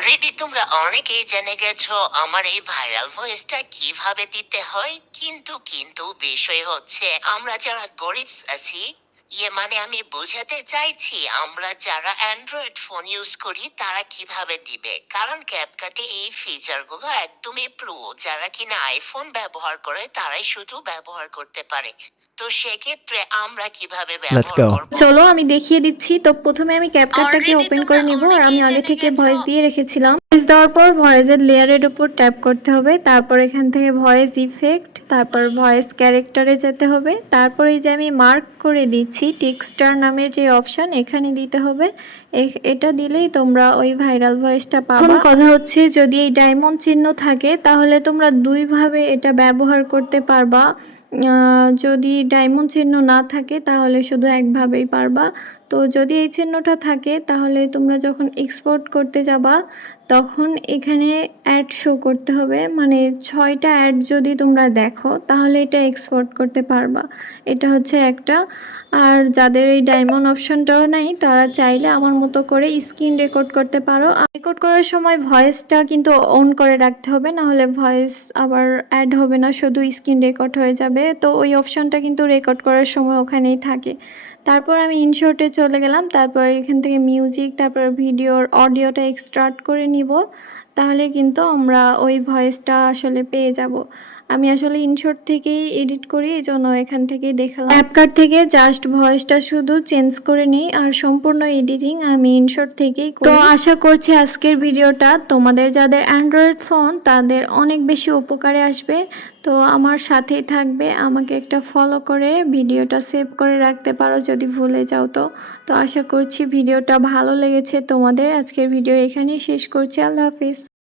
Already তোমরা অনেকেই জেনে গেছো আমার এই ভাইরাল ভয়েসটা কিভাবে দিতে হয়, কিন্তু কিন্তু বিষয় হচ্ছে আমরা যারা গরিব আছি, মানে আমি বোঝাতে চাইছি আমরা যারা অ্যান্ড্রয়েড ফোন ইউজ করি তারা কিভাবে দিবে, কারণ ক্যাপকাটে এই ফিচারগুলো একদমই প্রো। যারা কিনা আইফোন ব্যবহার করে তারাই শুধু ব্যবহার করতে পারে। তো সেক্ষেত্রে আমরা কিভাবে Let's ব্যবহার go. করব? চলো আমি দেখিয়ে দিচ্ছি। তো প্রথমে আমি ক্যাপকাটটাকে অলরেডি ওপেন তোমরা করে নিব, আর আমি অনেকেই আগে জেনে থেকে গেছো। ভয়েস দিয়ে রেখেছিলাম। ভয়েস দেওয়ার পর ভয়েসের লেয়ারের উপর ট্যাপ করতে হবে, তারপর এখান থেকে ভয়েস ইফেক্ট, তারপর ভয়েস ক্যারেক্টারে যেতে হবে, তারপর এই যে আমি মার্ক করে দিচ্ছি টেক্সটার নামে যে অপশন, এখানে দিতে হবে। এটা দিলেই তোমরা ওই ভাইরাল ভয়েসটা পাবা। এখন কথা হচ্ছে যদি এই ডায়মন্ড চিহ্ন থাকে তাহলে তোমরা দুইভাবে এটা ব্যবহার করতে পারবা। যদি ডায়মন্ড চিহ্ন না থাকে তাহলে শুধু একভাবেই পারবা। তো যদি এই চিহ্নটা থাকে তাহলে তোমরা যখন এক্সপোর্ট করতে যাবা তখন এখানে অ্যাড শো করতে হবে, মানে 6টা অ্যাড যদি তোমরা দেখো তাহলে এটা এক্সপোর্ট করতে পারবা। এটা হচ্ছে একটা। আর যাদের এই ডায়মন্ড অপশনটাও নাই তারা চাইলে আমার মতো করে স্ক্রিন রেকর্ড করতে পারো। রেকর্ড করার সময় ভয়েসটা কিন্তু অন করে রাখতে হবে, নাহলে ভয়েস আবার অ্যাড হবে না, শুধু স্ক্রিন রেকর্ড হয়ে যাবে। তো ওই অপশনটা কিন্তু রেকর্ড করার সময় ওখানেই থাকে। তারপর আমি ইনশর্টে চলে গেলাম, তারপর এখান থেকে মিউজিক, তারপর ভিডিওর অডিওটা এক্সট্রাক্ট করে নিব, তাহলে কিন্তু আমরা ওই ভয়েসটা আসলে পেয়ে যাব। আমি আসলে ইনশর্ট থেকেই এডিট করি, এই জন্য এখান থেকেই দেখালাম। ক্যাপকাট থেকে জাস্ট ভয়েসটা শুধু চেঞ্জ করে নিই, আর সম্পূর্ণ এডিটিং আমি ইনশর্ট থেকেই করি। তো আশা করছি আজকের ভিডিওটা তোমাদের যাদের অ্যান্ড্রয়েড ফোন তাদের অনেক বেশি উপকারে আসবে। তো আমার সাথেই থাকবে, আমাকে একটা ফলো করে ভিডিওটা সেভ করে রাখতে পারো যদি ভুলে যাও। তো আশা করছি ভিডিওটা ভালো লেগেছে তোমাদের। আজকের ভিডিও এখানেই শেষ করছি। আল্লাহ হাফিজ।